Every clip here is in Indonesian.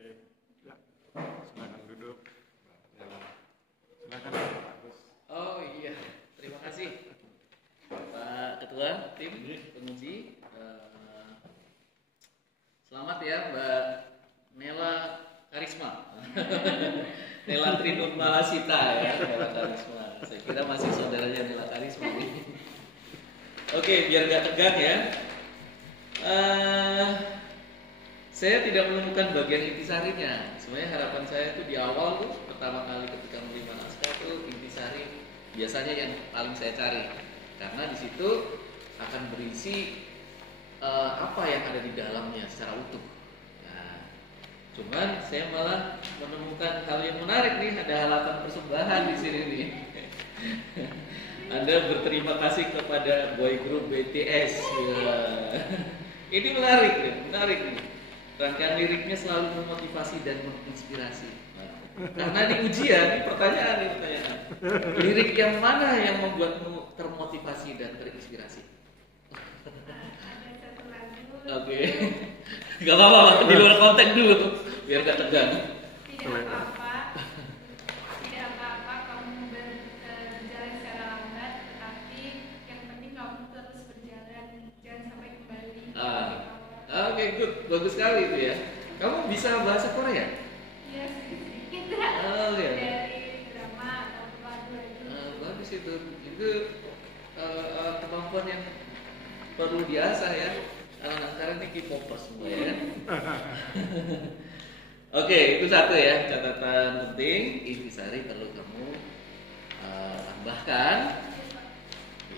Ya, silakan duduk. Silakan Pak Agus. Oh iya, terima kasih Pak Ketua Tim Penguji. Selamat ya Mbak Nela Karisma. Nela Trinun Malasita ya, Nela Karisma. Saya kira masih saudaranya Nela Karisma nih. Oke, biar nggak tegang ya. Saya tidak menemukan bagian intisarinya. Sebenarnya harapan saya itu di awal tuh pertama kali ketika menerima naskah itu intisari biasanya yang paling saya cari, karena di situ akan berisi apa yang ada di dalamnya secara utuh. Nah, cuman saya malah menemukan hal yang menarik nih, ada halaman persembahan di sini nih. Anda berterima kasih kepada boy group BTS. Ya. Ini menarik nih. Rangkaian liriknya selalu memotivasi dan menginspirasi. Karena di ujian, ini pertanyaan. Lirik yang mana yang membuatmu termotivasi dan terinspirasi? Oke. Gak apa-apa, di luar konteks dulu, biar gak tegang. Tidak apa-apa kamu berjalan secara lambat, tetapi yang penting kamu terus berjalan, jangan sampai kembali. Oke, good, bagus sekali itu ya. Kamu bisa bahasa Korea? Iya, sedikit. Oh ya. Dari drama atau lagu itu. Bagus itu kemampuan yang perlu diasah ya. Anak sekarang ini K-popers semua ya. Oke, itu satu ya, catatan penting. Intisari perlu kamu tambahkan.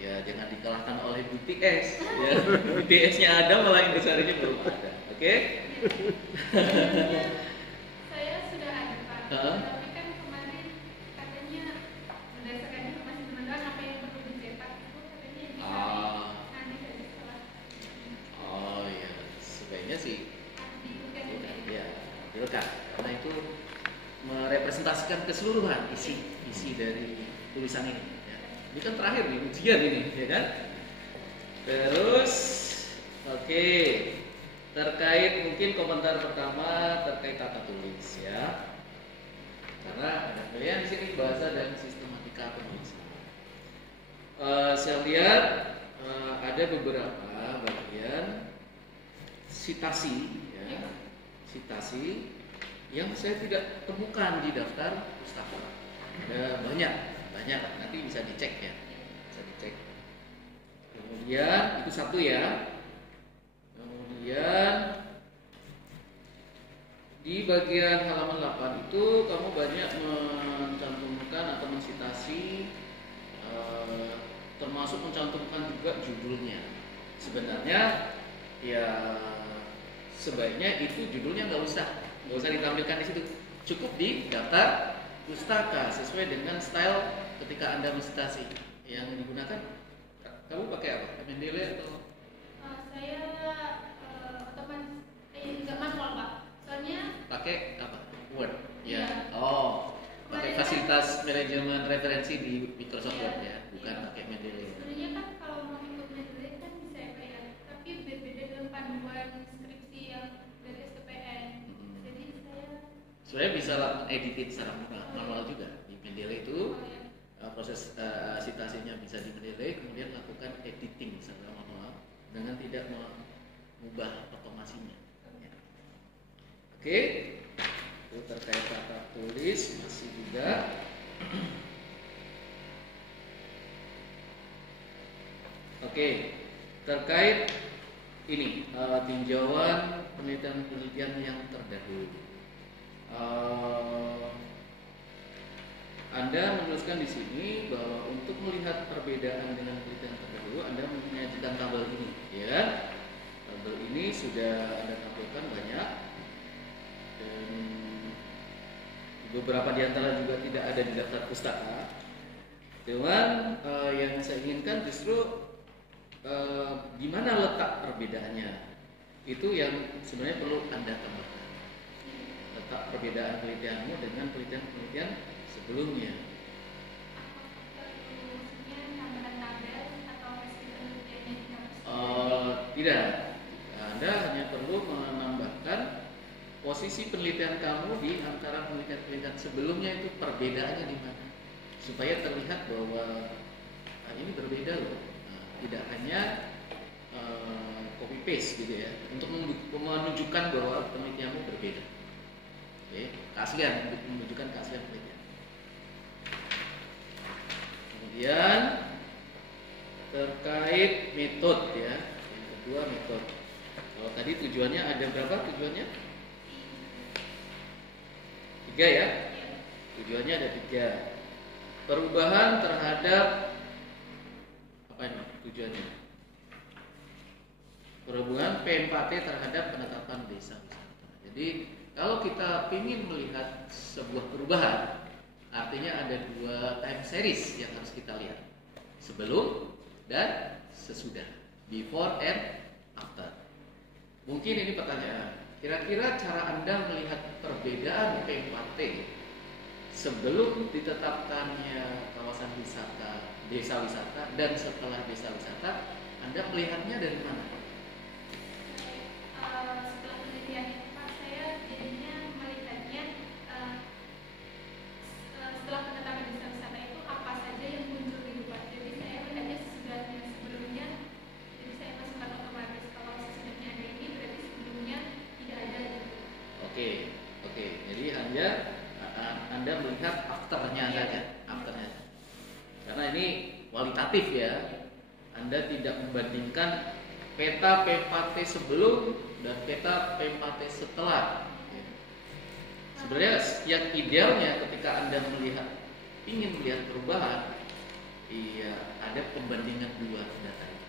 Ya, jangan dikalahkan oleh BTS. Ya, BTS-nya ada, malah intisarinya belum ada. Oke? Saya sudah ada Pak, tapi kan kemarin katanya berdasarkan informasi teman-teman apa yang perlu dicetak itu katanya intisari nanti saja setelah. Oh iya, sebaiknya sih diikutkan ya, direkam, karena itu merepresentasikan keseluruhan isi dari tulisan ini. Ya. Ini kan terakhir nih ujian ini, ya kan? Terus, oke, terkait mungkin komentar pertama terkait tata tulis ya, karena ada pilihan di sini bahasa dan sistematika penulisan. Saya lihat ada beberapa bagian sitasi ya, sitasi yang saya tidak temukan di daftar pustaka. Ada banyak, nanti bisa dicek ya, bisa dicek. Kemudian itu satu ya. Kemudian di bagian halaman 8 itu kamu banyak mencantumkan atau mensitasi, termasuk mencantumkan juga judulnya. Sebenarnya ya sebaiknya itu judulnya nggak usah ditampilkan di situ, cukup di daftar pustaka sesuai dengan style ketika Anda mensitasi. Yang digunakan, kamu pakai apa? Mendeley atau? Saya otomatis nggak manual Pak, soalnya Pakai apa? Word ya. Iya. Oh, pakai fasilitas manajemen referensi di Microsoft Word ya, bukan pakai Mendeley. sebenarnya kan kalau mau ikut Mendeley kan bisa ya, tapi berbeda dengan panduan skripsi yang dari SKPN. Jadi saya bisa editin secara manual juga di Mendeley itu. Proses citasinya bisa di Mendeley, kemudian lakukan editing secara manual dengan tidak mengubah otomasinya. Oke, itu terkait tata tulis masih juga. Oke, terkait ini tinjauan penelitian yang terdahulu. Anda menuliskan di sini bahwa untuk melihat perbedaan dengan penelitian terdahulu, Anda menyajikan tabel ini, ya. Tabel ini sudah Anda tampilkan banyak, dan beberapa di antara juga tidak ada di daftar pustaka. Cuman yang saya inginkan justru di mana letak perbedaannya, itu yang sebenarnya perlu Anda tambahkan. Letak perbedaan penelitianmu dengan penelitian sebelumnya. tambahan tabel atau hasil penelitiannya di kampus. Tidak, Anda hanya perlu menambahkan posisi penelitian kamu di antara penelitian-penelitian sebelumnya itu perbedaannya di mana, supaya terlihat bahwa ini berbeda loh. Nah, tidak hanya copy paste gitu ya, untuk menunjukkan bahwa penelitianmu berbeda. Oke, keaslian, untuk menunjukkan keaslian penelitian. Kemudian terkait metode ya, yang kedua metode. Kalau tadi tujuannya ada berapa tujuannya? 3 ya. Tujuannya ada 3. Perubahan terhadap apa ini tujuannya? Perubahan P4T terhadap penetapan desa wisata. Jadi kalau kita ingin melihat sebuah perubahan, artinya ada 2 time series yang harus kita lihat, sebelum dan sesudah, before and after. Mungkin ini pertanyaan, kira-kira cara Anda melihat perbedaan P4T sebelum ditetapkannya kawasan wisata, desa wisata, dan setelah desa wisata, Anda melihatnya dari mana? Setelah penelitian itu Pak, saya jadinya melihatnya setelah penetapan desa wisata itu apa saja yang muncul gitu Pak. Jadi saya melihatnya sesudahnya, sebelumnya, jadi saya masukkan otomatis. Kalau sesudahnya ada ini berarti sebelumnya tidak ada gitu. Oke. Jadi Anda melihat afternya saja, afternya. Karena ini kualitatif ya. Anda tidak membandingkan peta P4T sebelum dan peta P4T setelah. Sebenarnya yang idealnya ketika Anda ingin melihat perubahan, iya ada pembandingan 2 data itu.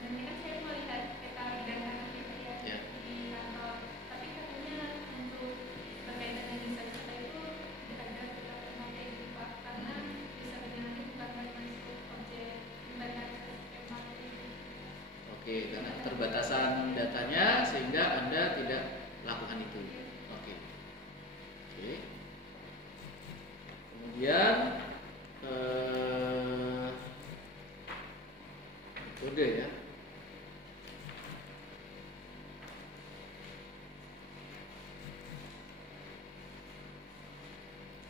Sebenarnya kan saya melihat peta bidang tanah gitu ya di kantor, tapi katanya untuk berkaitan dengan desa wisata itu tidak ada peta pemakai gitu Pak, karena desa bidang nanti bukan masuk objek inventarisasi pemakai. Oke, karena keterbatasan datanya sehingga Anda tidak lakukan itu. Oke. Kemudian metode ya.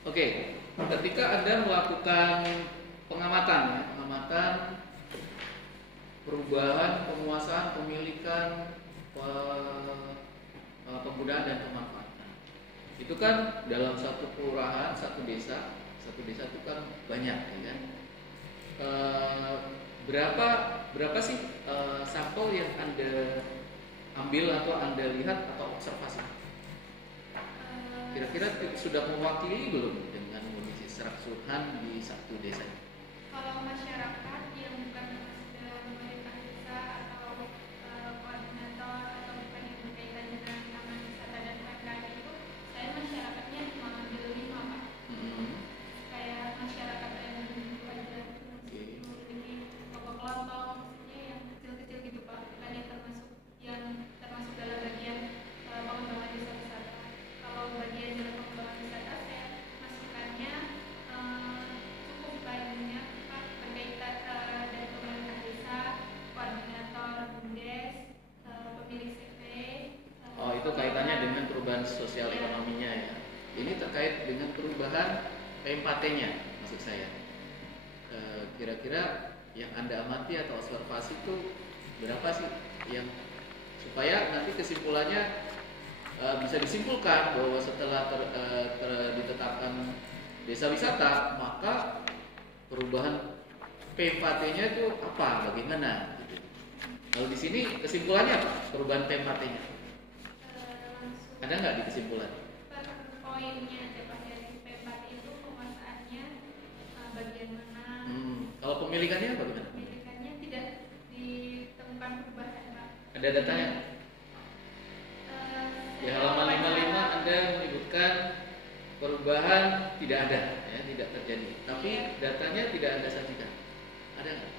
Oke, ketika Anda melakukan pengamatan perubahan, penguasaan, pemilikan, penggunaan dan pemanfaatan. Itu kan dalam satu kelurahan, satu desa itu kan banyak, ya kan? Berapa sih sampel yang Anda ambil atau Anda lihat atau observasi? Kira-kira sudah mewakili belum dengan kondisi secara keseluruhan di satu desa? Kalau masyarakat yang bukan termasuk dalam pemerintah desa atau koordinator atau bukan yang berkaitan dengan taman wisata dan UMKM itu, saya masyarakatnya cuma ambil 5 Pak. Kayak masyarakat yang begitu aja, memiliki toko kelontong, maksudnya yang kecil-kecil gitu Pak, bukan yang termasuk dalam bagian pengembangan desa wisata. Kalau bagian dalam pengembangan wisata saya masukannya cukup banyak Pak, berkaitan dari pemerintah desa, koordinator BUMDes, pemilik CV. Oh, itu kaitannya dengan perubahan sosial ekonominya ya. Ini terkait dengan perubahan P4T-nya maksud saya. Kira-kira yang Anda amati atau observasi itu berapa sih yang supaya nanti kesimpulannya bisa disimpulkan bahwa setelah ditetapkan desa wisata, maka perubahan P4T-nya itu apa, bagaimana gitu. Kalau di sini kesimpulannya apa? Perubahan P4T-nya ada nggak di kesimpulan? Per poinnya aja Pak, dari P4 itu penguasaannya bagian mana? Kalau pemilikannya bagaimana? Pemilikannya tidak ditemukan perubahan Pak. Ada datanya? Di halaman 55 Anda menyebutkan perubahan tidak ada, ya, tidak terjadi. Tapi datanya tidak Anda sajikan. Ada nggak?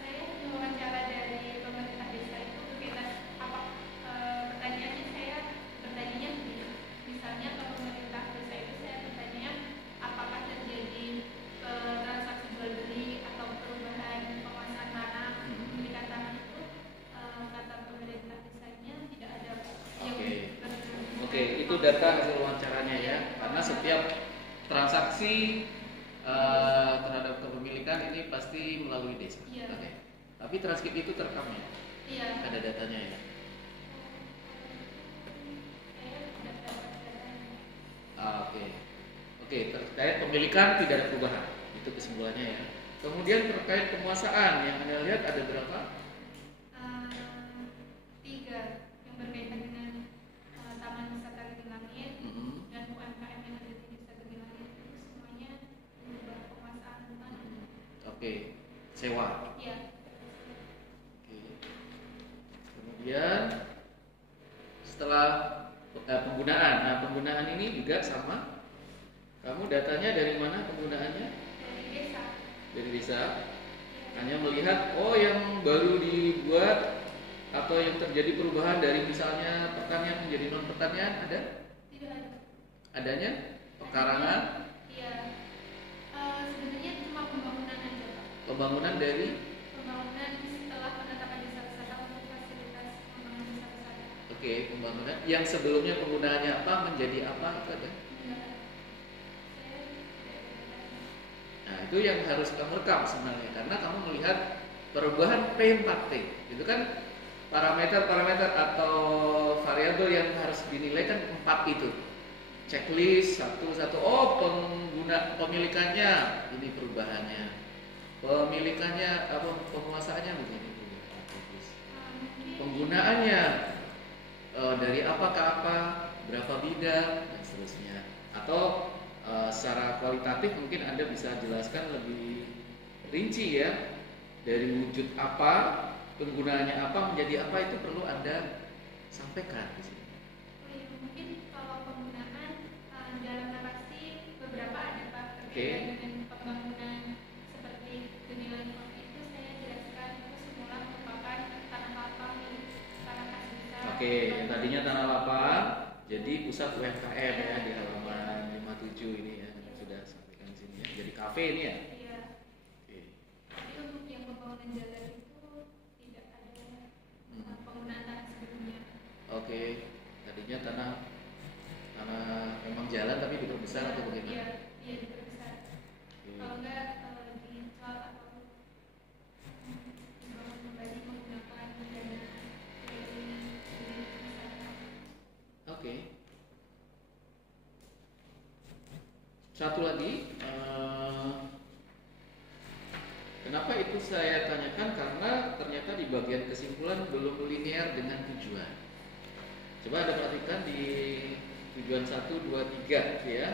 Saya wawancara dari pemerintah desa itu berkaitan apa pertanyaannya, saya bertanya begini. Misalnya ke pemerintah desa itu saya bertanya apakah terjadi transaksi jual beli atau perubahan penguasaan tanah, pemilikan tanah itu, kata pemerintah desanya tidak Itu data hasil wawancaranya ya, karena setiap transaksi terhadap kepemilikan ini pasti melalui desa. Iya. Oke. Tapi transkrip itu terekam ya, Iya. ada datanya ya. Saya tidak dapat datanya. Oke. Oke, terkait pemilikan tidak ada perubahan. Itu kesimpulannya ya. Kemudian terkait penguasaan yang Anda lihat ada berapa? 3 yang berkaitan dengan Taman Wisata Gedung Langit dan UMKM yang ada di Desa Gedung Langit itu semuanya berubah penguasaan tanah. Oke, sewa. Iya. Oke. Kemudian setelah penggunaan, nah penggunaan ini juga sama. Kamu datanya dari mana penggunaannya? Dari desa. Dari desa. Iya. Hanya melihat oh yang baru dibuat atau yang terjadi perubahan dari misalnya pertanian menjadi non pertanian ada? Tidak ada. Adanya pekarangan, Iya. Sebenarnya cuma pembangunan aja, Pak. pembangunan dari Pembangunan setelah penetapan desa wisata untuk fasilitas pembangunan desa wisata. oke, pembangunan yang sebelumnya penggunaannya apa menjadi apa itu ada. Enggak. Saya tidak ada datanya. Nah, itu yang harus kamu rekam sebenarnya karena kamu melihat perubahan P4T. Itu kan parameter-parameter atau variabel yang harus dinilai kan 4 itu. Checklist satu-satu. Oh, pemilikannya ini perubahannya. Pemilikannya apa penguasaannya begini. Mungkin Penggunaannya dari apa ke apa, berapa bidang dan seterusnya. Atau secara kualitatif mungkin Anda bisa jelaskan lebih rinci ya. Dari wujud apa, penggunaannya apa, menjadi apa itu perlu Anda sampaikan di sini. Oh iya, mungkin kalau penggunaan dalam narasi beberapa ada Pak Oke. terkait dengan pembangunan seperti Gemilang itu saya jelaskan itu semula merupakan tanah lapang milik para khas desa. Oke, yang tadinya tanah lapang jadi pusat UMKM ya di halaman 57 ini ya sudah sampaikan di sini ya. Jadi kafe ini ya. Iya. Oke. Tapi untuk yang pembangunan jalan itu tidak ada penggunaan tanah sebelumnya. Oke, tadinya tanah memang jalan tapi bentuk besar atau Iya, bagaimana? iya diperbesar. Oke. Kalau enggak dijual atau dibangun kembali menggunakan dana dari masyarakat. Oke. Satu lagi, kenapa itu saya tanyakan karena ternyata di bagian kesimpulan belum linear dengan tujuan. Coba Anda perhatikan di tujuan 1, 2, 3 ya.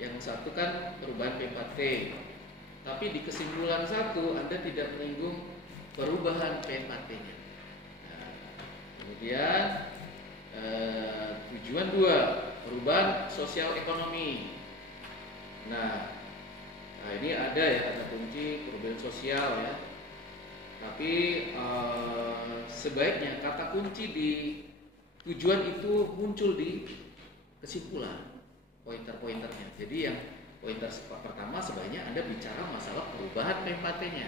Yang satu kan perubahan P4T. Tapi di kesimpulan 1 Anda tidak menyinggung perubahan P4T-nya. Nah, kemudian tujuan 2, perubahan sosial ekonomi. Nah, ini ada ya kata kunci perubahan sosial ya. Tapi sebaiknya kata kunci di tujuan itu muncul di kesimpulan, pointer-pointernya. Jadi yang pointer pertama sebaiknya Anda bicara masalah perubahan P4T-nya.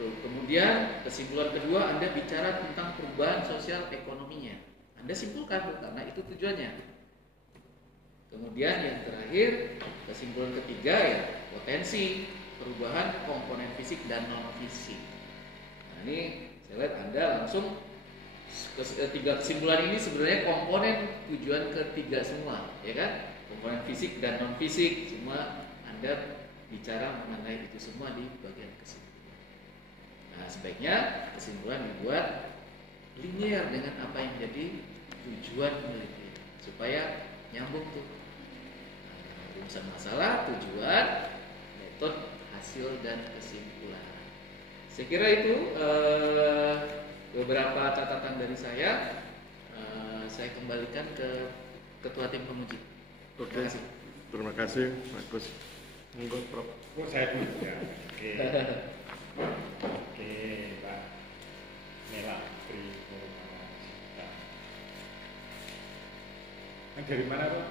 Kemudian kesimpulan kedua Anda bicara tentang perubahan sosial ekonominya. Anda simpulkan tuh, karena itu tujuannya. Kemudian yang terakhir kesimpulan ketiga ya potensi perubahan komponen fisik dan non fisik. Nah ini saya lihat Anda langsung tiga kesimpulan ini sebenarnya komponen tujuan ketiga semua, ya kan? Komponen fisik dan non fisik, cuma Anda bicara mengenai itu semua di bagian kesimpulan. Nah sebaiknya kesimpulan dibuat linear dengan apa yang jadi tujuan penelitian supaya nyambung tuh. Rumusan masalah, tujuan, metode, hasil dan kesimpulan. Saya kira itu beberapa catatan dari saya. Saya kembalikan ke ketua tim penguji. Oke, terima kasih Pak Gus. Monggo Prof. Oh, saya dulu ya. Oke. Oke, Pak Nela Trikomawasita. Dari mana, Pak?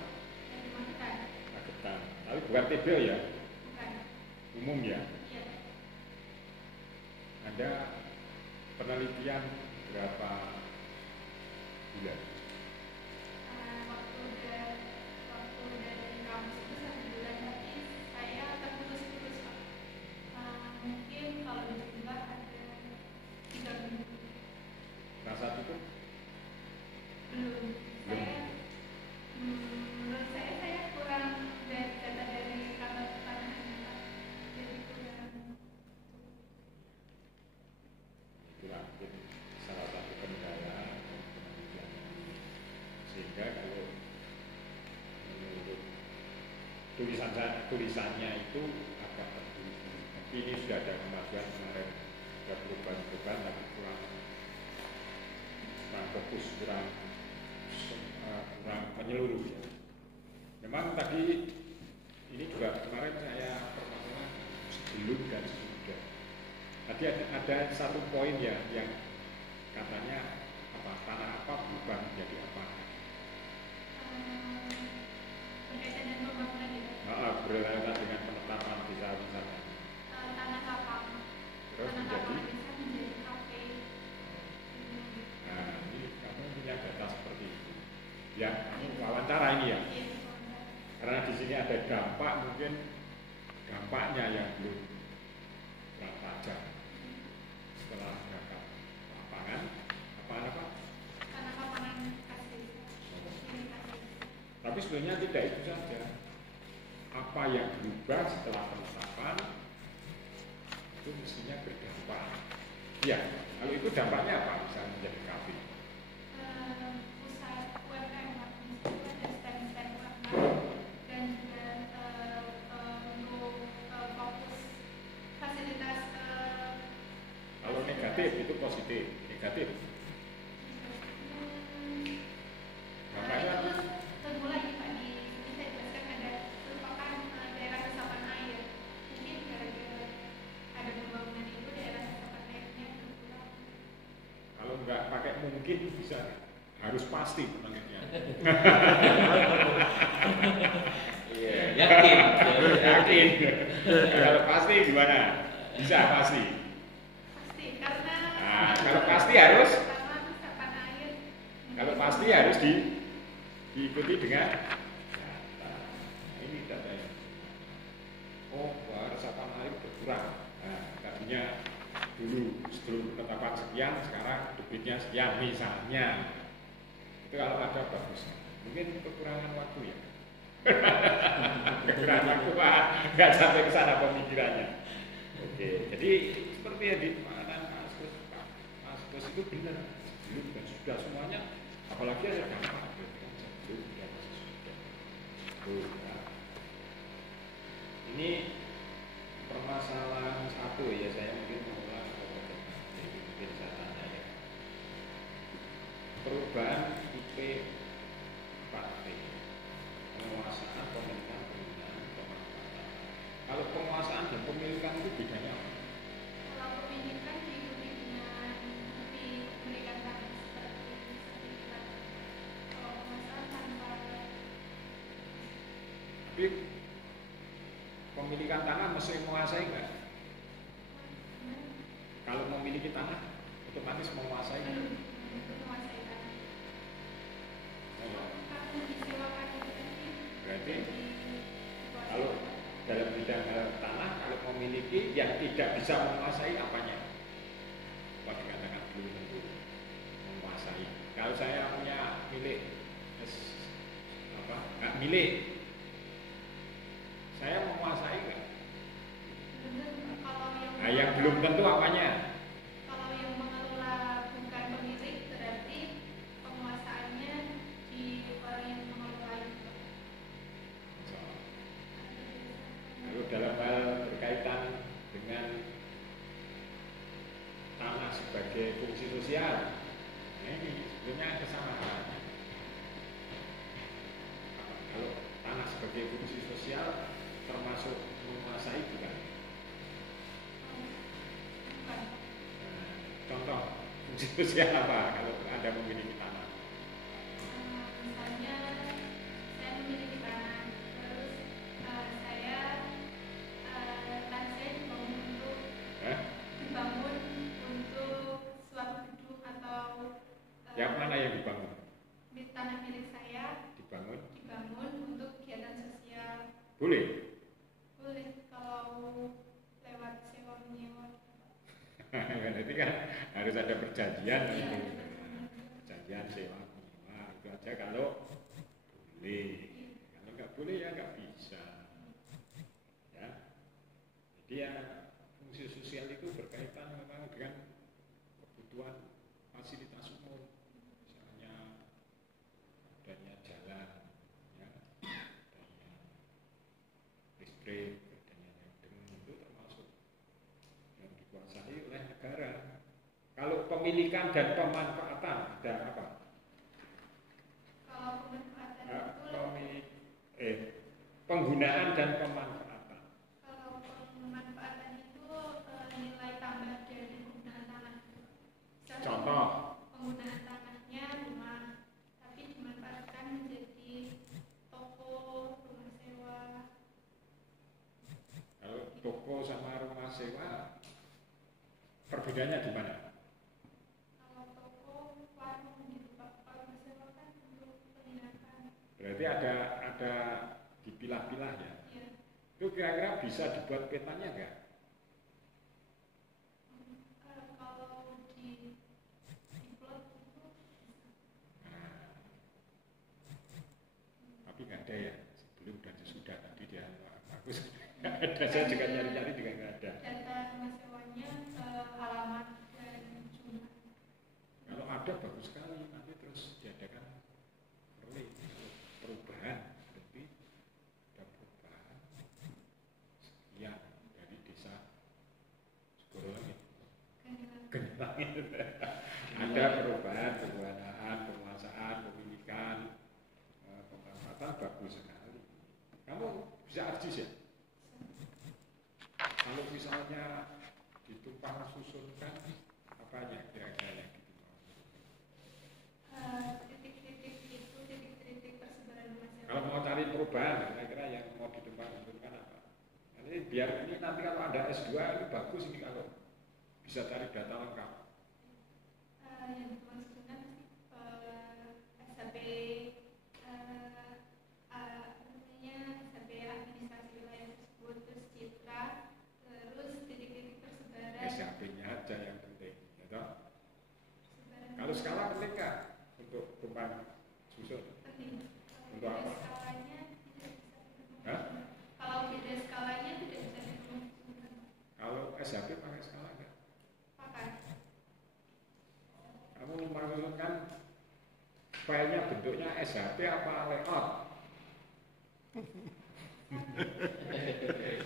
Dari Magetan. Magetan. Tapi bukan TB ya? Bukan. Umum ya? Iya. Ada penelitian berapa bulan? Waktu dari Sehingga kalau menurut tulisannya itu agak terburu-buru. Tapi ini sudah ada kemajuan kemarin, ada perubahan-perubahan, tapi kurang fokus, kurang menyeluruh ya. Memang tadi ini juga kemarin saya pertemuan sebelum dan sesudah. Tadi ada satu poin ya yang katanya tanah apa berubah menjadi apa. Berkaitan dengan pembangunan itu. Berkaitan dengan penetapan desa wisata. Tanah lapang. Terus Tanah menjadi. lapang bisa menjadi kafe. Nah, ini kamu punya data seperti itu. Ya, kamu wawancara ini ya. Iya. Karena di sini ada dampak, mungkin dampaknya yang belum terbaca setelah berangkat lapangan apa? Tanah lapangan kasih. Tapi sebenarnya tidak itu saja. Apa yang berubah setelah penetapan itu mestinya berdampak. Ya, kalau itu dampaknya apa? Bisa menjadi kafe. Pusat UMKM itu ada stand-stand UMKM dan juga untuk fokus fasilitas. Kalau negatif itu positif, negatif. Makanya Itu termulai Pak di sini saya jelaskan ada merupakan daerah resapan air. Mungkin gara-gara ada pembangunan itu daerah resapan airnya berkurang. kalau nggak pakai mungkin bisa, harus pasti penangnya. Iya, yakin. Yakin. Kalau pasti gimana? Bisa pasti. Pasti karena Nah, kalau pasti harus. pertama resapan air. Kalau pasti harus diikuti dengan data. Ini datanya. Oh, bahwa resapan air berkurang. Nah, tadinya dulu sebelum penetapan sekian, sekarang debitnya sekian misalnya. Itu kalau ada bagus. Mungkin kekurangan waktu ya. Kekurangan waktu Pak, nggak sampai ke sana pemikirannya. Oke, jadi seperti yang dimana Mas Gus itu benar. Sebelum dan sudah semuanya, apalagi ada dampak sebelum dan sesudah. Ya. Ini permasalahan satu ya, saya mungkin mengulang mungkin saya tanya ya. Perubahan IP 4P, penguasaan, pemilikan, penggunaan, pemanfaatan. Kalau penguasaan dan pemilikan itu bedanya apa? Kalau pemilikan diikuti dengan bukti pemilikan tanah seperti sertifikat. Kalau penguasaan tanpa. Tapi pemilikan tanah mesti menguasai nggak? Kalau memiliki tanah otomatis menguasai. Menguasai tanah. Karena disewakan itu tadi. Berarti kalau dalam bidang tanah, kalau memiliki yang tidak bisa menguasai apanya? Apa dikatakan belum tentu menguasai. Kalau saya punya milik, nggak milik, saya menguasai nggak? Nah, yang belum tentu apanya? Kalau yang mengelola bukan pemilik berarti penguasaannya di orang yang mengelola itu. Lalu dalam hal berkaitan dengan tanah sebagai fungsi sosial, nah ini sebenarnya kesamaan. Kalau tanah sebagai fungsi sosial termasuk menguasai bukan? Bukan. Nah, contoh fungsi sosial apa kalau Anda memiliki tanah? Misalnya saya memiliki tanah, terus tanah saya dibangun untuk suatu gedung atau Yang mana yang dibangun? tanah milik saya Dibangun? untuk kegiatan sosial. Boleh? Boleh kalau lewat sewa menyewa. Berarti kan harus ada perjanjian gitu. Perjanjian sewa menyewa itu aja kalau boleh. Kalau nggak boleh ya nggak bisa. Ya. Jadi ya fungsi sosial itu berkaitan memang dengan kebutuhan fasilitas umum. Misalnya ada Pemilikan dan pemanfaatan ada apa? Kalau pemanfaatan Nah, itu, penggunaan dan pemanfaatan. kalau pemanfaatan itu nilai tambah dari penggunaan tanah. Misalnya Contoh, penggunaan tanahnya rumah, tapi dimanfaatkan menjadi toko, rumah sewa. kalau toko sama rumah sewa perbedaannya di mana? Kalau toko, warung gitu Pak. Kalau rumah sewa kan untuk penginapan. Berarti ada dipilah-pilah ya. Iya. Itu kira-kira bisa dibuat petanya enggak? Kalau di plot itu Nah, tapi nggak ada ya. Sebelum dan sesudah tadi dia aku nggak ada, saya juga nyari-nyari juga nggak ada. data rumah sewanya, alamat dan jumlah. Kalau ada bagus sekali, nanti terus diadakan perubahan, berarti ada perubahan sekian dari desa Segorolangit. Genelangit. Ada perubahan, penguasaan, pemilikan, pemanfaatan bagus sekali. Kamu bisa artis ya? Kalau misalnya ditumpang susunkan apanya kira-kira yang gitu? Titik-titik itu titik-titik persebaran rumah sewa. Kalau mau cari perubahan, kira-kira yang mau ditumpang susunkan apa? Ini biar ini nanti kalau ada S2 ini bagus ini kalau bisa cari data lengkap. Yang dimaksudkan SHB SHB administrasi wilayah tersebut, terus citra, terus titik-titik persebaran. SHP-nya aja yang penting, ya toh? Persebaran Kalau skala penting nggak untuk tumpang susun? penting. Untuk Kalau apa? beda skalanya tidak bisa dihitung. Hah? Kalau beda skalanya tidak bisa dihitung. Kalau SHP pakai skala nggak? Pakai. Kamu memasukkan filenya bentuknya SHP apa layout?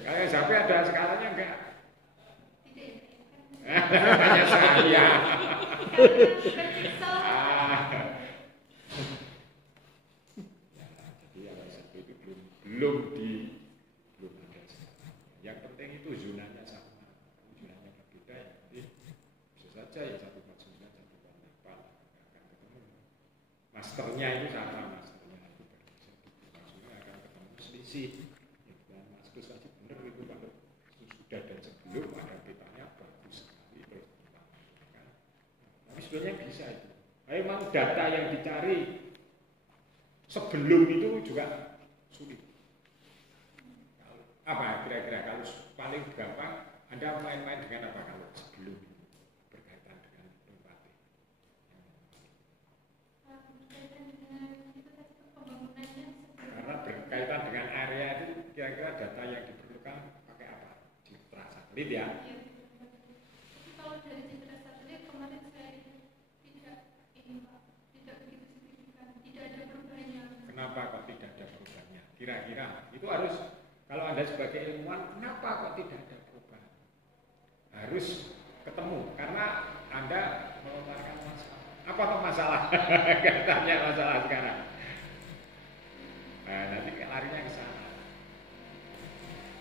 Kayak SHP ada skalanya enggak? Tidak ya. Kayak saya. Karena per pixel. Ya, jadi kalau SHP itu belum ada skalanya. Yang penting itu zonanya sama. Zonanya berbeda ya nanti bisa saja ya 149, 148 akan ketemu. Masternya itu sama, masternya itu berbeda. Maksudnya akan ketemu selisih. Ya, Mas Gus wajib benar itu kalau sudah dan sebelum ada petanya bagus sekali terus kan. Tapi sebenarnya bisa itu. Memang data yang dicari sebelum itu juga sulit. Apa kira-kira kalau paling gampang Anda main-main dengan apa kalau sebelum itu berkaitan dengan tempatnya? Berkaitan dengan itu tadi pembangunannya. Karena berkaitan dengan area itu kira-kira data yang diperlukan pakai apa? Citra satelit ya? Iya, tapi kalau dari citra satelit kemarin saya tidak tidak begitu signifikan, tidak ada perubahannya. Kenapa kok tidak ada perubahannya? Kira-kira itu harus, kalau Anda sebagai ilmuwan, kenapa kok tidak ada perubahan? Harus ketemu, karena Anda melontarkan masalah. Apa kok masalah? Katanya masalah sekarang. Nah, nanti larinya ke sana.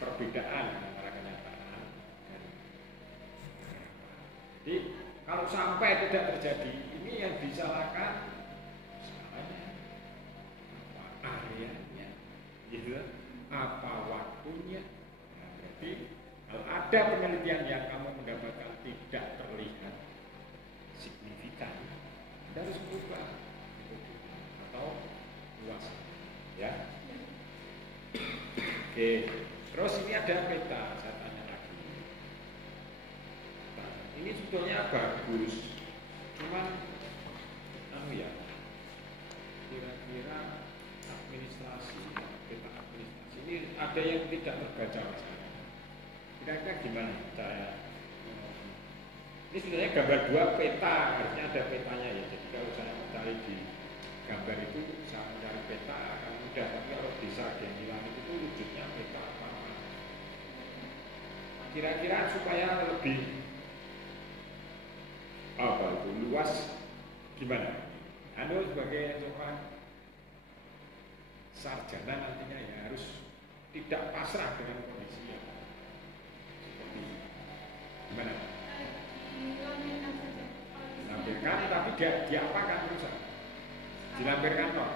Perbedaan antara kenyataan dan harapan. Jadi kalau sampai tidak terjadi, ini yang disalahkan skalanya, apa areanya, gitu, apa waktunya. Nah, berarti kalau ada penelitian yang kamu mendapatkan tidak terlihat signifikan, Anda harus berubah atau luas, ya. Oke, terus ini ada peta, saya tanya lagi. Nah, ini sebetulnya bagus, cuman ya, kira-kira administrasi, peta administrasi ini ada yang tidak terbaca sekarang. Kira-kira gimana cara? Ini sebenarnya gambar dua peta, harusnya ada petanya ya. Jadi kalau saya mencari di gambar itu, saya mencari peta akan mudah. Tapi kalau desa Gengilan itu wujudnya peta apa? Kira-kira supaya lebih apa itu luas gimana? Anda sebagai seorang sarjana nantinya ya harus tidak pasrah dengan kondisi yang seperti ini. Gimana? Dilampirkan tapi diapakan perusahaan? Dilampirkan kok?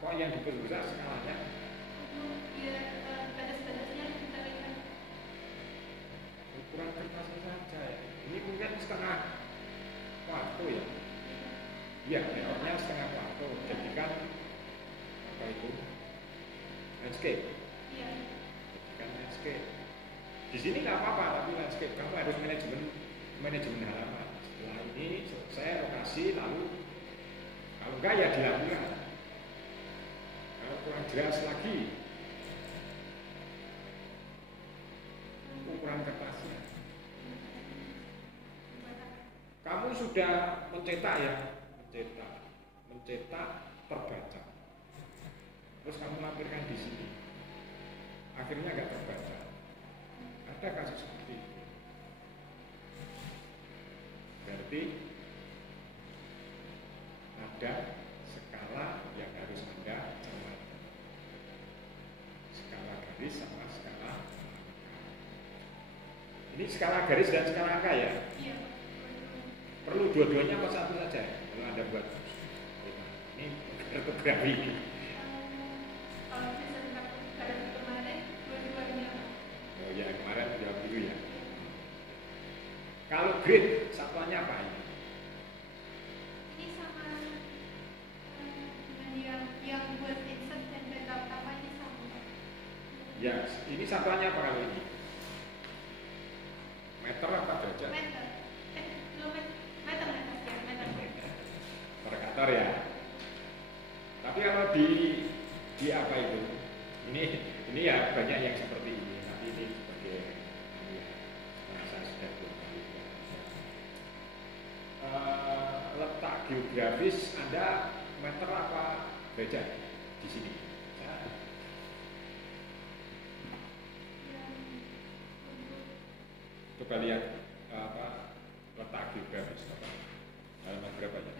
Kok yang diperbesar skalanya? Ukuran kertasnya saja ya. Ini mungkin setengah waktu ya. Iya, layoutnya setengah waktu. Jadikan apa itu? Landscape. Jadikan landscape. Di sini nggak apa-apa, tapi landscape kamu harus manajemen halaman. Setelah ini selesai lokasi, lalu kalau enggak ya dilakukan. Kalau kurang jelas lagi ukuran kertasnya. Kamu sudah mencetak ya, mencetak terbaca. Terus kamu lampirkan di sini, akhirnya nggak terbaca. Ada kasus seperti itu. Berarti ada skala yang harus Anda cermati. Skala garis sama skala angka. Ini skala garis dan skala angka ya? Iya. Perlu dua-duanya apa satu saja? Kalau Anda buat ini kartografi. Kalau bisa kartografi kemarin, dua-duanya. Oh ya, kemarin jawab dulu ya. Kalau grid, satuannya apa ini? Ini sama dengan yang buat insert dan data utama ini sama. Ya, ini satuannya apa kalau ini? Meter apa derajat? Meter. Meter ya, meter. Perkator ya. Tapi kalau di apa itu? Ini ya banyak yang seperti ini. Tapi ini sebagai ini ya, merasa sudah global. Letak geografis Anda meter apa derajat di sini? Coba lihat apa letak geografis apa? Halaman berapa ya?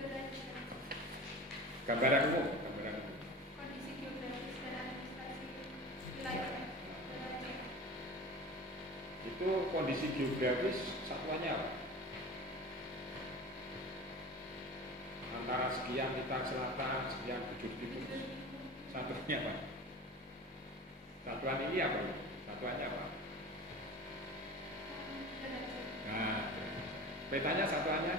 Gambaran umum. Kondisi geografis dan administrasi wilayah. Itu kondisi geografis satuannya apa? Antara sekian bintang selatan, sekian bujur timur. Satuannya apa? Satuan ini apa? Satuannya apa? Nah, petanya satuannya?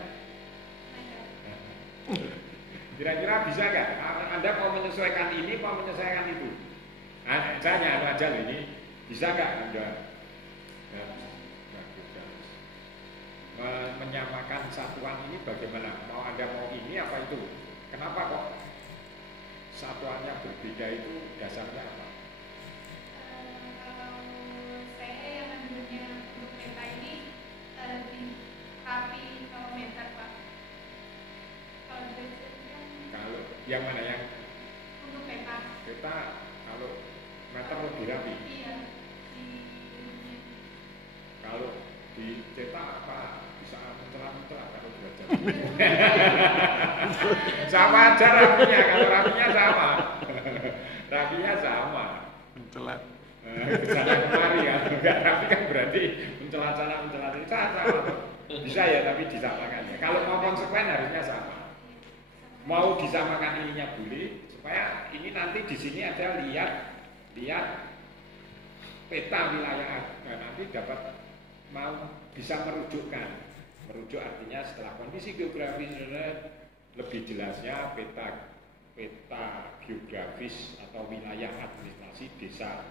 Kira-kira bisa nggak? Anda mau menyesuaikan ini, mau menyesuaikan itu? Nah, saya aja ini bisa nggak Anda menyamakan satuan ini bagaimana? Mau Anda mau ini apa itu? Kenapa kok satuannya berbeda itu dasarnya apa? Kalau saya yang menurutnya untuk peta ini lebih rapi kalau meter Pak. Kalau derajat kan Kalau yang mana yang untuk peta. peta kalau meter lebih rapi. Iya. Kalau dicetak apa bisa mencela-mencela kalau derajat. Sama aja rapinya, kalau rapinya sama. Rapinya sama. Mencelat. Kesana kemari kan, enggak rapi kan berarti mencela-cela ini sama. Bisa ya tapi disamakan ya. Kalau mau konsekuen harusnya sama. Mau disamakan ininya boleh supaya ini nanti di sini ada lihat peta wilayah. Nah, nanti dapat mau bisa merujuk artinya setelah kondisi geografis lebih jelasnya peta geografis atau wilayah administrasi desa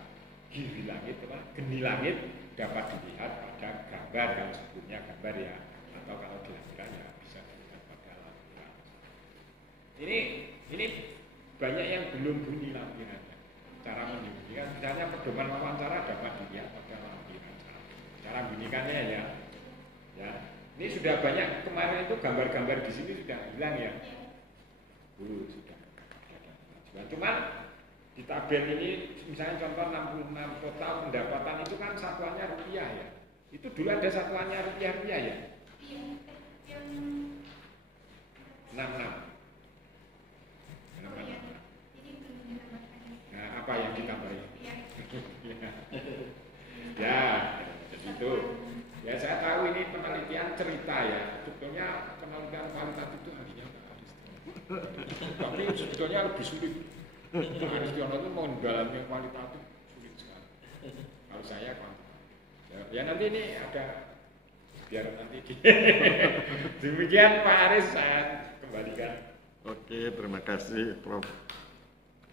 Gili Langit, Geni Langit dapat dilihat pada gambar yang sebelumnya gambar ya, atau kalau dilakukan ya bisa dilihat pada lampiran. Ini banyak yang belum bunyi lampirannya. Cara membunyikan, misalnya pedoman wawancara dapat dilihat pada lampiran. Cara bunyikannya ya. Ini sudah banyak kemarin itu gambar-gambar di sini sudah hilang ya. Sudah. Cuman di tabel ini misalnya contoh 66 total pendapatan itu kan satuannya rupiah ya. Itu dulu ada satuannya rupiah-rupiah ya? Iya, yang 66. oh iya, ini belum ditambahkan. Nah, apa yang ditambahin? Iya. Ya, jadi itu. Ya saya tahu ini penelitian cerita ya. Sebetulnya penelitian kualitatif itu harinya Pak Aristiono. Tapi sebetulnya lebih sulit. Pak Aristiono itu mau mendalami kualitatif sulit sekali. Kalau saya kuantitatif. Ya nanti ini ada biar nanti demikian Pak Aris saya kembalikan. Oke, terima kasih Prof.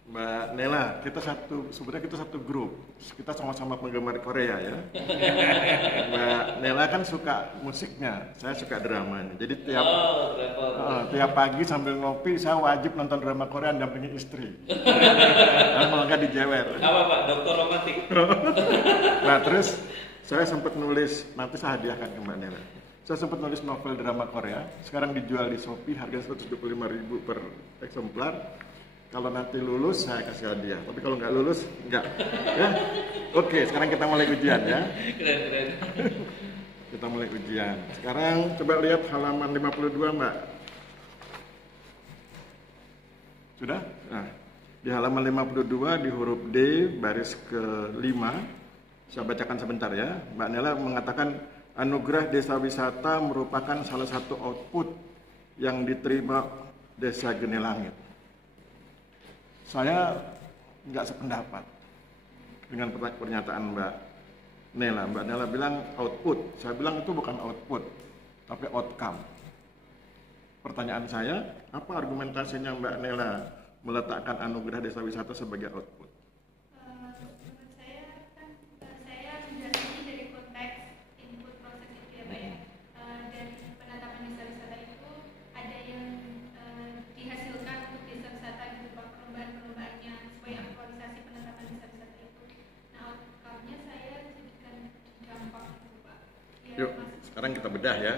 Mbak Nela, sebenarnya kita satu grup. Kita sama-sama penggemar Korea ya. Mbak Nela kan suka musiknya, saya suka dramanya. Jadi tiap pagi sambil ngopi saya wajib nonton drama Korea dampingi istri. Kalau nggak dijewer. Apa Pak? Dokter romantik. Nah terus saya sempat nulis, nanti saya hadiahkan ke Mbak Nela. Saya sempat nulis novel drama Korea, sekarang dijual di Shopee harga 125.000 per eksemplar. Kalau nanti lulus saya kasih hadiah, tapi kalau nggak lulus nggak. Ya? Oke, sekarang kita mulai ujian ya. Keren. Kita mulai ujian. Sekarang coba lihat halaman 52 Mbak. Sudah? Nah, di halaman 52 di huruf D baris ke-5, saya bacakan sebentar ya. Mbak Nela mengatakan anugerah desa wisata merupakan salah satu output yang diterima Desa Geni Langit. Saya nggak sependapat dengan pernyataan Mbak Nela. Mbak Nela bilang output, saya bilang itu bukan output, tapi outcome. Pertanyaan saya, apa argumentasinya Mbak Nela meletakkan anugerah desa wisata sebagai output? Menurut saya kan saya menjalani dari konteks input proses itu ya Pak ya. Dari penetapan desa wisata itu ada yang dihasilkan untuk desa wisata gitu Pak, perlombaan-perlombaannya supaya aktualisasi penetapan desa wisata itu. Nah outcome-nya saya jadikan dampak gitu Pak. Yuk, sekarang kita bedah ya.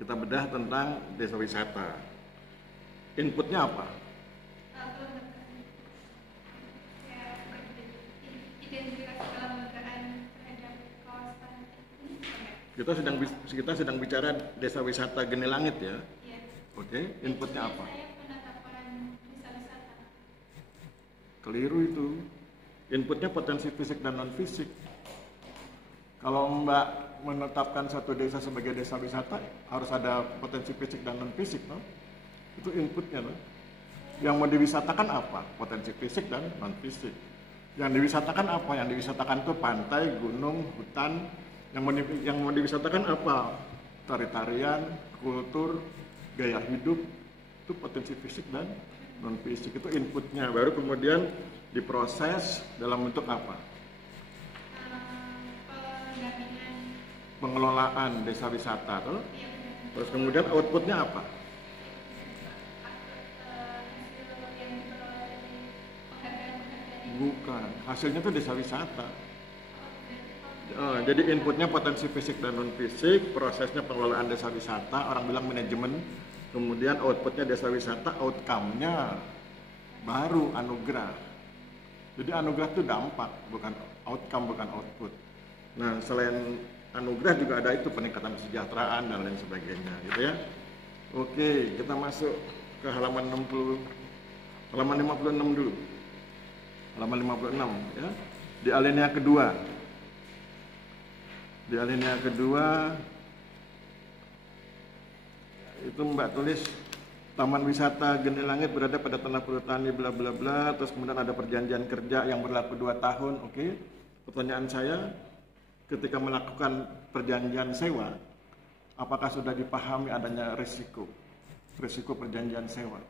Kita bedah tentang desa wisata. Inputnya apa? Identifikasi kelembagaan terhadap kawasan ini. Kita sedang bicara desa wisata Geni Langit ya. Iya. Oke, inputnya apa? Saya penetapan desa wisata. Keliru itu. Inputnya potensi fisik dan non fisik. Kalau Mbak menetapkan satu desa sebagai desa wisata, harus ada potensi fisik dan non fisik, no? Itu inputnya, no? Yang mau diwisatakan apa? Potensi fisik dan non fisik. Yang diwisatakan apa? Yang diwisatakan itu pantai, gunung, hutan. Yang mau diwisatakan apa? Tari-tarian, kultur, gaya hidup. Itu potensi fisik dan non fisik. Itu inputnya. Baru kemudian diproses dalam bentuk apa? Pendampingan. Pengelolaan desa wisata, tuh. Iya, benar. Terus kemudian outputnya apa? Hasil yang diperoleh dari penghargaan-penghargaan. Bukan, hasilnya tuh desa wisata. Oh, Jadi inputnya potensi fisik dan non fisik, prosesnya pengelolaan desa wisata, orang bilang manajemen, kemudian outputnya desa wisata, outcome-nya baru anugerah. Jadi anugerah itu dampak, bukan outcome, bukan output. Nah, selain anugerah juga ada itu peningkatan kesejahteraan dan lain sebagainya, gitu ya. Oke, kita masuk ke halaman 56 dulu. Halaman 56 ya. Di alinea kedua. Di alinea kedua itu Mbak tulis Taman Wisata Geni Langit berada pada tanah perhutani bla bla bla, terus kemudian ada perjanjian kerja yang berlaku 2 tahun. Oke. Pertanyaan saya, ketika melakukan perjanjian sewa, apakah sudah dipahami adanya risiko perjanjian sewa?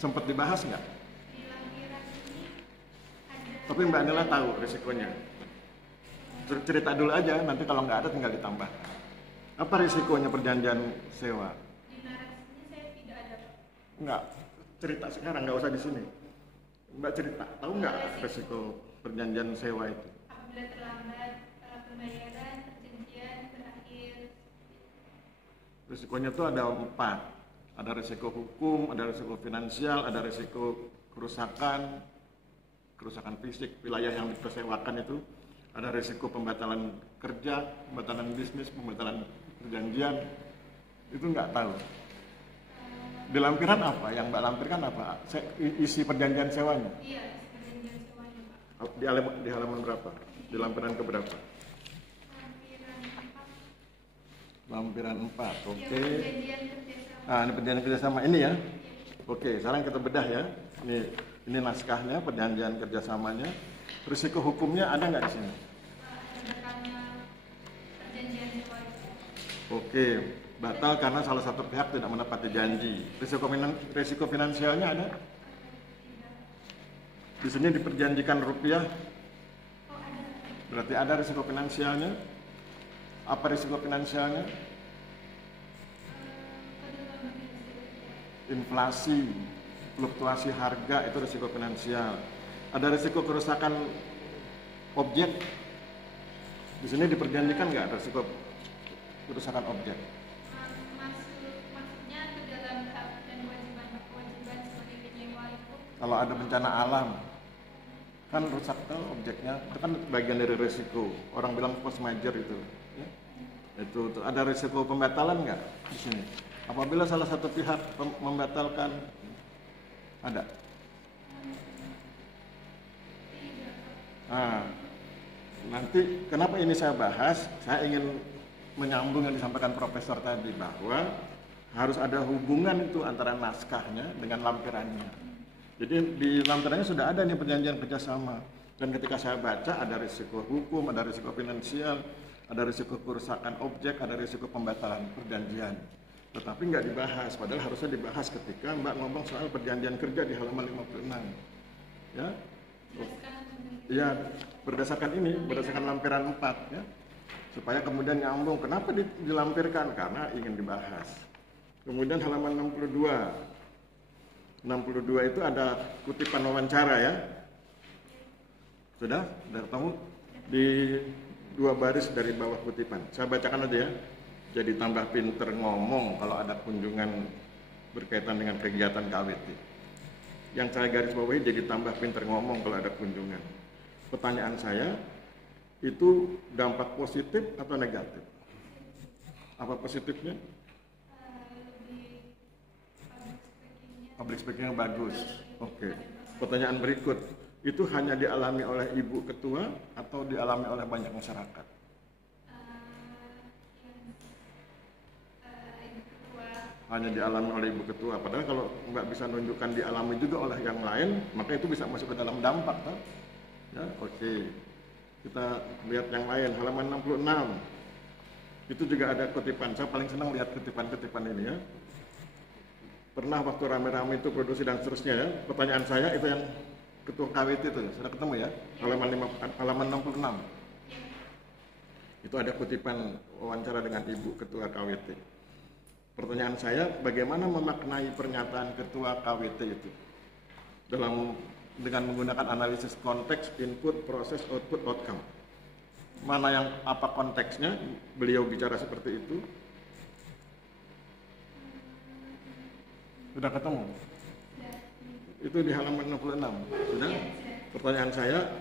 Sempat dibahas nggak? di lampiran ini ada. Tapi Mbak Nela tahu risikonya. Cerita dulu aja, nanti kalau nggak ada tinggal ditambah. Apa risikonya perjanjian sewa? Di narasinya saya tidak ada. Nggak, cerita sekarang, nggak usah di sini. Mbak cerita, tahu nggak risiko perjanjian sewa itu? Apabila terlambat pembayaran, perjanjian berakhir. Risikonya tuh ada 4. Ada risiko hukum, ada risiko finansial, ada risiko kerusakan, kerusakan fisik, wilayah yang dipersewakan itu ada risiko pembatalan kerja, pembatalan bisnis, pembatalan perjanjian, itu nggak tahu. Di lampiran apa? Yang Mbak lampirkan apa? Isi perjanjian sewanya? Iya, perjanjian sewanya Pak. Di halaman berapa? Di lampiran keberapa? Lampiran 4. Lampiran 4, oke. Yang perjanjian kerjasama. Nah, ini perjanjian kerjasama ini ya. Oke, sekarang kita bedah ya. Ini naskahnya, perjanjian kerjasamanya. Risiko hukumnya ada nggak di sini? Ada karena perjanjian sewa itu. Oke, batal karena salah satu pihak tidak menepati janji. Risiko finansialnya ada? Tidak. Di sini diperjanjikan rupiah, Oh ada. berarti ada risiko finansialnya. Apa risiko finansialnya? Ketentuan finansial. Inflasi, fluktuasi harga itu risiko finansial. Ada risiko kerusakan objek. Di sini diperjanjikan nggak risiko kerusakan objek? Maksudnya ke dalam hak dan kewajiban sebagai penyewa itu. Kalau ada bencana alam, kan rusak tuh objeknya, itu kan bagian dari risiko. Orang bilang force major itu. Ya? Itu ada risiko pembatalan nggak di sini? Apabila salah satu pihak membatalkan, ada. Nah, nanti kenapa ini saya bahas? Saya ingin menyambung yang disampaikan Profesor tadi bahwa harus ada hubungan itu antara naskahnya dengan lampirannya. Jadi di lampirannya sudah ada nih perjanjian kerjasama. Dan ketika saya baca ada risiko hukum, ada risiko finansial, ada risiko kerusakan objek, ada risiko pembatalan perjanjian. Tetapi nggak dibahas, padahal harusnya dibahas ketika Mbak ngomong soal perjanjian kerja di halaman 56. Ya, iya, berdasarkan ini, berdasarkan lampiran 4 ya. Supaya kemudian nyambung. Kenapa dilampirkan? Karena ingin dibahas. Kemudian halaman 62. 62 itu ada kutipan wawancara ya. Sudah ketemu? Di 2 baris dari bawah kutipan. Saya bacakan aja ya. Jadi tambah pinter ngomong kalau ada kunjungan berkaitan dengan kegiatan KWT. Yang saya garis bawahi jadi tambah pinter ngomong kalau ada kunjungan. Pertanyaan saya, itu dampak positif atau negatif? Apa positifnya? Public speaking bagus. Oke. Pertanyaan berikut, itu hanya dialami oleh Ibu Ketua atau dialami oleh banyak masyarakat? Hanya dialami oleh Ibu Ketua. Padahal kalau Mbak bisa nunjukkan dialami juga oleh yang lain, maka itu bisa masuk ke dalam dampak, kan? Ya, oke. Kita lihat yang lain, halaman 66. Itu juga ada kutipan. Saya paling senang lihat kutipan-kutipan ini ya. Pernah waktu rame-rame itu produksi dan seterusnya ya. Pertanyaan saya itu yang ketua KWT itu, sudah ketemu ya? Halaman 66. Itu ada kutipan wawancara dengan Ibu Ketua KWT. Pertanyaan saya, bagaimana memaknai pernyataan ketua KWT itu? Dengan menggunakan analisis konteks, input, proses, output, outcome. Mana yang apa konteksnya? Beliau bicara seperti itu. Sudah ketemu? Itu di halaman 66. Sudah? Pertanyaan saya,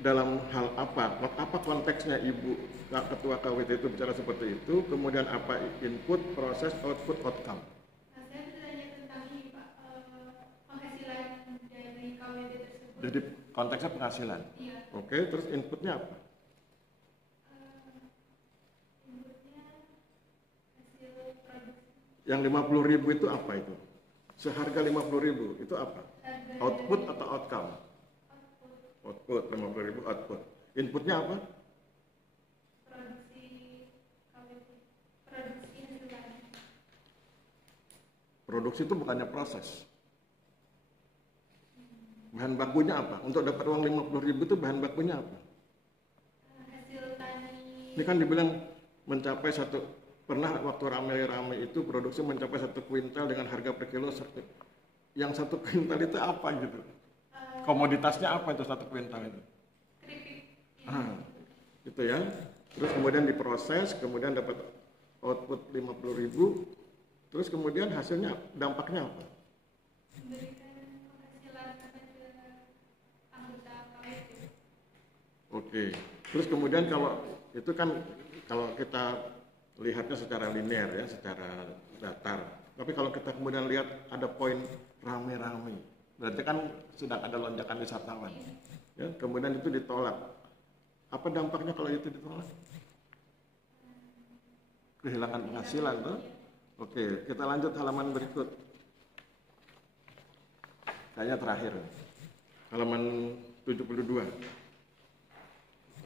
dalam hal apa konteksnya Ibu Ketua KWT itu bicara seperti itu, kemudian apa input, proses, output, outcome. Nah, saya bertanya tentang ini Pak, penghasilan dari KWT tersebut. Jadi konteksnya penghasilan. Iya. Oke, terus inputnya apa? Inputnya hasil produksi. Yang 50.000 itu apa itu? Seharga 50.000 itu apa? Output atau outcome? Output, 50.000 output. Inputnya apa? Produksi KWT. Produksi hasil tadi. Produksi itu bukannya proses. Bahan bakunya apa? Untuk dapat uang 50.000 itu bahan bakunya apa? Hasil tani. Ini kan dibilang mencapai pernah waktu rame-rame itu produksi mencapai 1 kuintal dengan harga per kilo. Yang 1 kuintal itu apa gitu? Komoditasnya apa itu 1 kuintal itu? Keripik. Gitu ya. Terus kemudian diproses, kemudian dapat output 50.000. Terus kemudian hasilnya, dampaknya apa? Memberikan penghasilan kepada anggota Oke. Terus kemudian kalau itu kan kalau kita lihatnya secara linear ya, secara datar. Tapi kalau kita kemudian lihat ada poin rame-rame, berarti kan sedang ada lonjakan wisatawan. Ya, kemudian itu ditolak. Apa dampaknya kalau itu ditolak? Kehilangan penghasilan tuh. Oke, kita lanjut halaman berikut. Kayaknya terakhir. Halaman 72.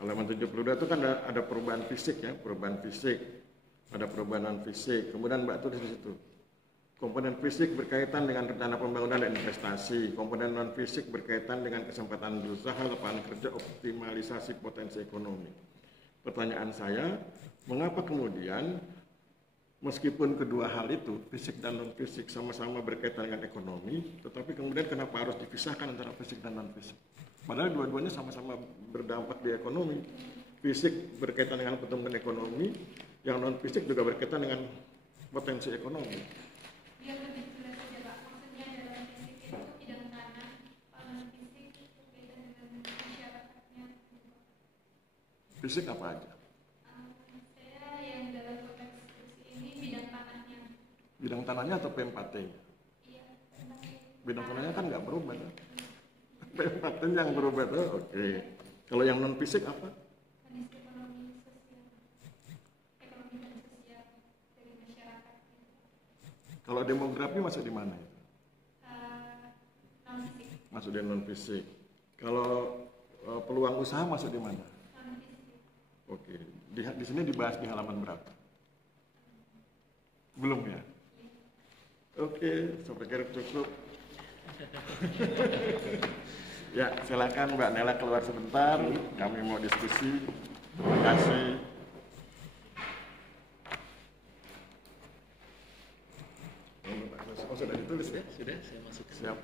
Halaman 72 itu kan ada perubahan fisik ya, perubahan fisik. Ada perubahan non fisik. Kemudian Mbak tulis di situ. Komponen fisik berkaitan dengan rencana pembangunan dan investasi. Komponen non fisik berkaitan dengan kesempatan berusaha, lapangan kerja, optimalisasi potensi ekonomi. Pertanyaan saya, mengapa kemudian meskipun kedua hal itu, fisik dan non fisik sama-sama berkaitan dengan ekonomi, tetapi kemudian kenapa harus dipisahkan antara fisik dan non fisik? Padahal dua-duanya sama-sama berdampak di ekonomi. Fisik berkaitan dengan pertumbuhan ekonomi, yang non fisik juga berkaitan dengan potensi ekonomi. Biar lebih jelas saja Pak, maksudnya dalam fisik itu bidang tanah, kalau non fisik itu berkaitan dengan masyarakatnya. Fisik apa aja? Saya yang dalam konteks skripsi ini bidang tanahnya. Bidang tanahnya atau P4T? Iya, Bidang tanahnya kan nggak berubah ya? P4T yang berubah tuh, oke. Kalau yang non fisik apa? kondisi ekonomi sosial, ekonomi dan sosial dari masyarakat. Kalau demografi masuk di mana? Non fisik, Masuk di non fisik. Kalau peluang usaha masuk di mana? non fisik. Oke, di sini dibahas di halaman berapa? Belum ya? Oke, saya pikir cukup. Ya, silakan Mbak Nela keluar sebentar. Kami mau diskusi. Terima kasih. Oh, sudah ditulis ya? Sudah, saya masukkan. Siap.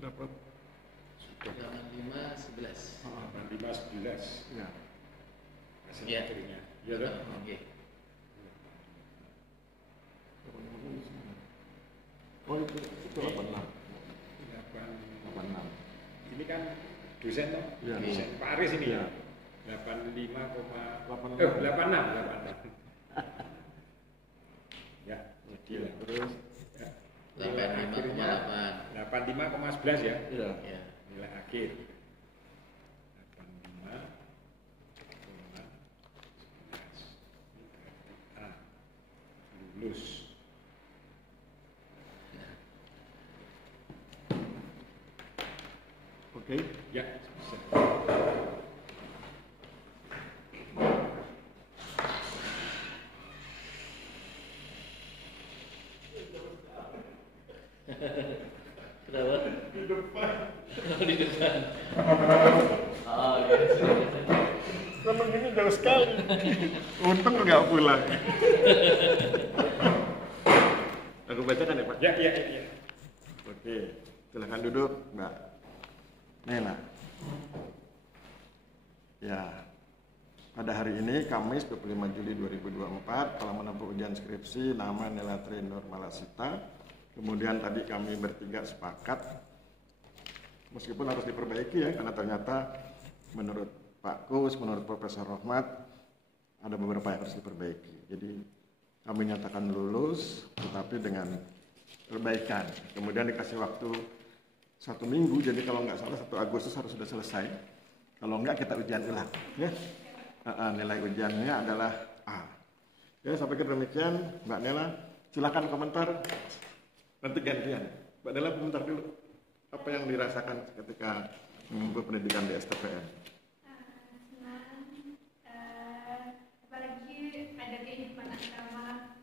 Dapat. Halaman 5, 11. Halaman 5, 11. Ya. Hasil Iya. materinya. Iya kan? Oke. Oh itu 86. 86. 86. Ini kan dosen toh? Iya. Dosen Pak Aris ini Iya. ya. 85,86. 86. Ya. Iya. Terus. Ya. 85,8. 85,11 ya. Iya. Ya. Nilai akhir 85,11. A. Lulus. Oke. Ya, bisa. Kenapa? Di depan. Oh, di depan. Oh, iya. Temen ini jauh sekali. Untung nggak pulang. Aku bacakan ya Pak. Ya, ya, ya, ya. Oke, silakan duduk Mbak Nela. Ya, pada hari ini Kamis 25 Juli 2024 telah menempuh ujian skripsi nama Nela Tri Nur Malasita. Kemudian tadi kami bertiga sepakat, meskipun harus diperbaiki ya, karena ternyata menurut Pak Kus, menurut Profesor Rohmat, ada beberapa yang harus diperbaiki. Jadi kami nyatakan lulus, tetapi dengan perbaikan. Kemudian dikasih waktu 1 minggu, jadi kalau nggak salah 1 Agustus harus sudah selesai. Kalau nggak kita ujian ulang. Ya. Nilai ujiannya adalah A. Ya, saya pikir demikian. Mbak Nela, silakan komentar. Nanti gantian. Mbak Nela komentar dulu. Apa yang dirasakan ketika menempuh pendidikan di STPN? Senang, apalagi ada kehidupan asrama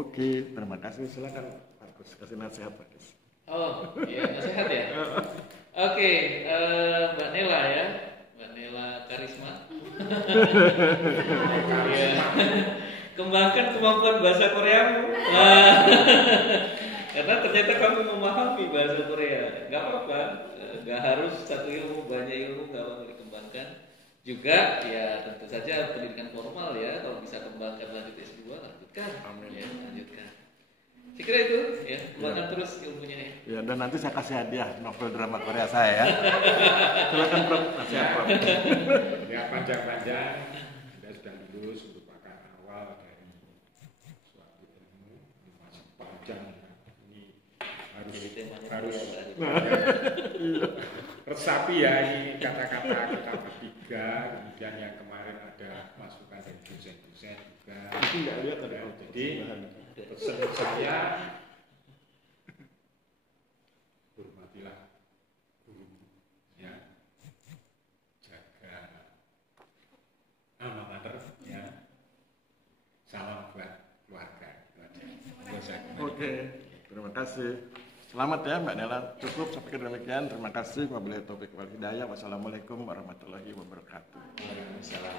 Oke, terima kasih. Silakan Pak Kus, kasih nasihat Pak Kus. Oh, iya nasihat ya. Oke, Mbak Nela ya, Mbak Nela Karisma. Iya. Kembangkan kemampuan bahasa Koreamu. Karena ternyata kamu memahami bahasa Korea. Gak apa-apa, gak harus satu ilmu, banyak ilmu gak apa-apa dikembangkan. Juga ya tentu saja pendidikan formal ya, kalau bisa kembangkan lanjut S2 lanjutkan. Amin. Ya, lanjutkan. Saya kira itu ya, kembangkan terus ilmunya ya. Ya, dan nanti saya kasih hadiah novel drama Korea saya ya. Silakan Prof, nasihat Prof. Ya panjang-panjang, Anda sudah lulus merupakan awal dari suatu ilmu, ini masih panjang. Ini harus Jadi temanya harus tadi. resapi ya ini kata-kata kita bertiga, kemudian yang kemarin ada masukan dari dosen-dosen juga. Itu nggak lihat ada Ya, auto. jadi pesan saya hormatilah guru, ya, jaga alma mater, ya, salam buat keluarga. Itu aja. Biasa. Oke, terima kasih. Selamat ya Mbak Nela. Cukup sampai demikian. Terima kasih. Wabillahi taufiq wal hidayah. Wassalamualaikum warahmatullahi wabarakatuh. Waalaikumsalam.